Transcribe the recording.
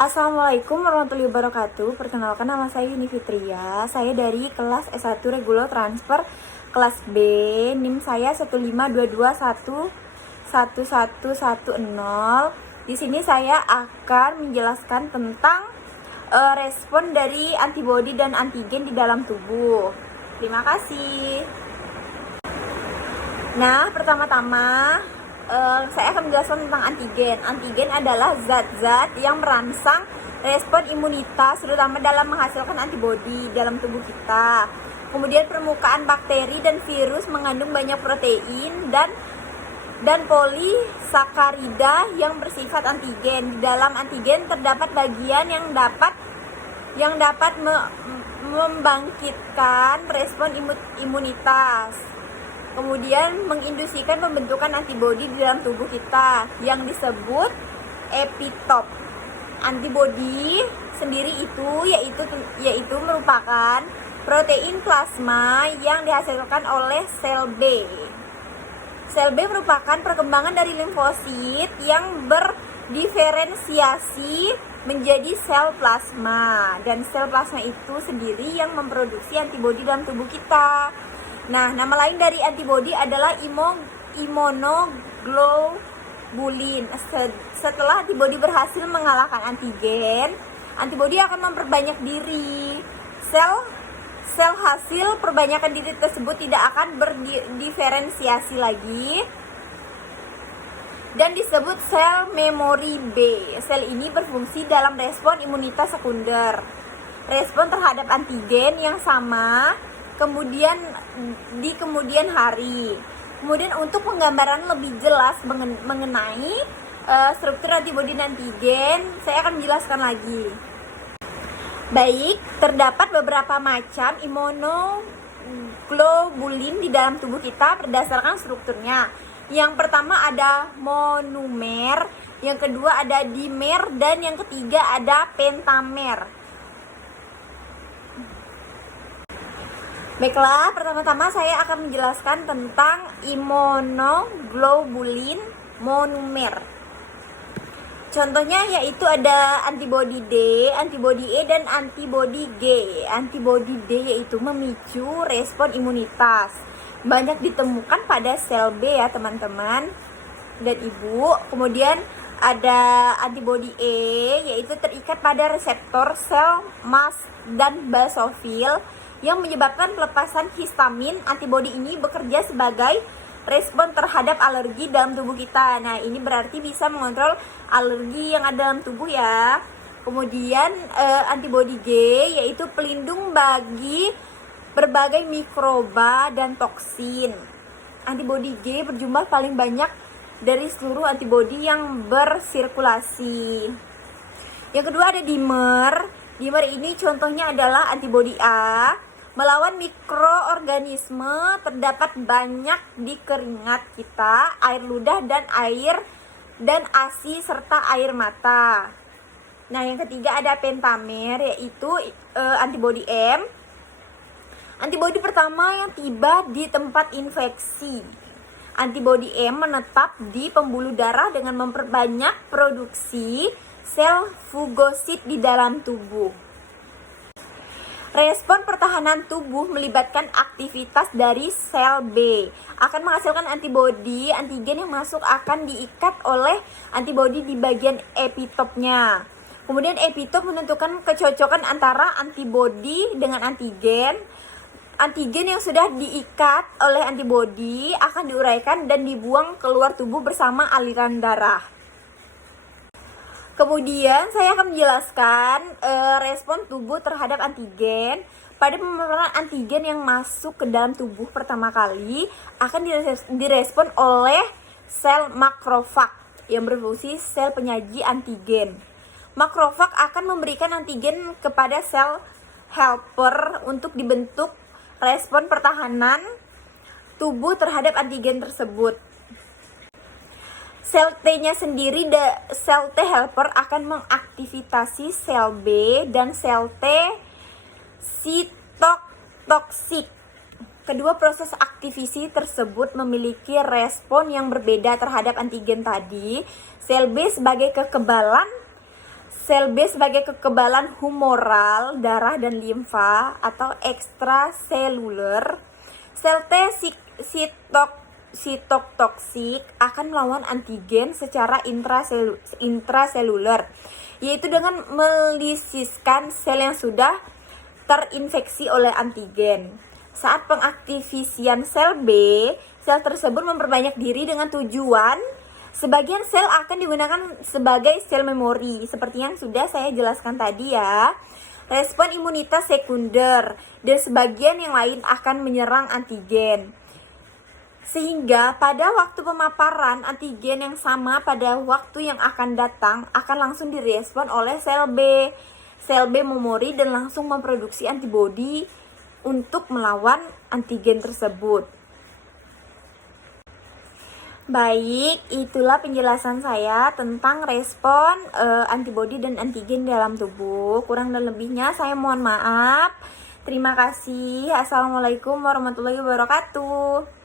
Assalamualaikum warahmatullahi wabarakatuh. Perkenalkan, nama saya Yuni Fitria. Saya dari kelas S1 Regular Transfer kelas B. NIM saya 152211110. Di sini saya akan menjelaskan tentang respon dari antibodi dan antigen di dalam tubuh. Terima kasih. Nah, pertama-tama saya akan menjelaskan tentang antigen. Antigen adalah zat-zat yang merangsang respon imunitas, terutama dalam menghasilkan antibodi dalam tubuh kita. Kemudian permukaan bakteri dan virus mengandung banyak protein dan polisakarida yang bersifat antigen. Di dalam antigen terdapat bagian yang dapat membangkitkan respon imunitas. Kemudian menginduksikan pembentukan antibodi di dalam tubuh kita yang disebut epitop. Antibodi sendiri yaitu merupakan protein plasma yang dihasilkan oleh sel B. Sel B merupakan perkembangan dari limfosit yang berdiferensiasi menjadi sel plasma, dan sel plasma itu sendiri yang memproduksi antibodi dalam tubuh kita. Nah, nama lain dari antibodi adalah imunoglobulin. Setelah antibodi berhasil mengalahkan antigen, antibodi akan memperbanyak diri. Sel hasil perbanyakan diri tersebut tidak akan berdiferensiasi lagi dan disebut sel memori B. Sel ini berfungsi dalam respon imunitas sekunder, respon terhadap antigen yang sama di kemudian hari. Kemudian untuk penggambaran lebih jelas mengenai struktur antibodi dan antigen, saya akan menjelaskan lagi. Baik, terdapat beberapa macam imunoglobulin di dalam tubuh kita berdasarkan strukturnya. Yang pertama ada monomer, yang kedua ada dimer, dan yang ketiga ada pentamer. Baiklah, pertama-tama saya akan menjelaskan tentang imunoglobulin monomer. Contohnya yaitu ada antibodi D, antibodi E, dan antibodi G. Antibodi D yaitu memicu respon imunitas. Banyak ditemukan pada sel B ya teman-teman dan ibu. Kemudian ada antibodi E yaitu terikat pada reseptor sel mast dan basofil yang menyebabkan pelepasan histamin. Antibodi ini bekerja sebagai respon terhadap alergi dalam tubuh kita. Nah, ini berarti bisa mengontrol alergi yang ada dalam tubuh ya. Kemudian antibodi G yaitu pelindung bagi berbagai mikroba dan toksin. Antibodi G berjumlah paling banyak dari seluruh antibodi yang bersirkulasi. Yang kedua ada dimer. Dimer ini contohnya adalah antibodi A. Melawan mikroorganisme terdapat banyak di keringat kita, air ludah, dan ASI serta air mata. Nah, yang ketiga ada pentamer yaitu antibodi M. Antibodi pertama yang tiba di tempat infeksi. Antibodi M menetap di pembuluh darah dengan memperbanyak produksi sel fagosit di dalam tubuh. Respon pertahanan tubuh melibatkan aktivitas dari sel B akan menghasilkan antibodi. Antigen yang masuk akan diikat oleh antibodi di bagian epitopnya. Kemudian epitop menentukan kecocokan antara antibodi dengan antigen. Antigen yang sudah diikat oleh antibodi akan diuraikan dan dibuang keluar tubuh bersama aliran darah. Kemudian saya akan menjelaskan respon tubuh terhadap antigen. Pada pemeriksaan antigen yang masuk ke dalam tubuh pertama kali akan direspon oleh sel makrofag yang berfungsi sel penyaji antigen. Makrofag akan memberikan antigen kepada sel helper untuk dibentuk respon pertahanan tubuh terhadap antigen tersebut. Sel T-nya sendiri, sel T helper akan mengaktifasi sel B dan sel T sitotoksik. Kedua proses aktivasi tersebut memiliki respon yang berbeda terhadap antigen tadi. Sel B sebagai kekebalan Sel B sebagai kekebalan humoral, darah dan limfa atau ekstraseluler. Sel T sitotoksik akan melawan antigen secara intraseluler, yaitu dengan melisiskan sel yang sudah terinfeksi oleh antigen. Saat pengaktifisian sel B, sel tersebut memperbanyak diri dengan tujuan. Sebagian sel akan digunakan sebagai sel memori, seperti yang sudah saya jelaskan tadi ya. Respon imunitas sekunder, dan sebagian yang lain akan menyerang antigen. Sehingga pada waktu pemaparan antigen yang sama pada waktu yang akan datang akan langsung direspon oleh sel B. Sel B memori dan langsung memproduksi antibodi untuk melawan antigen tersebut. Baik, itulah penjelasan saya tentang respon antibodi dan antigen dalam tubuh. Kurang dan lebihnya saya mohon maaf. Terima kasih. Assalamualaikum warahmatullahi wabarakatuh.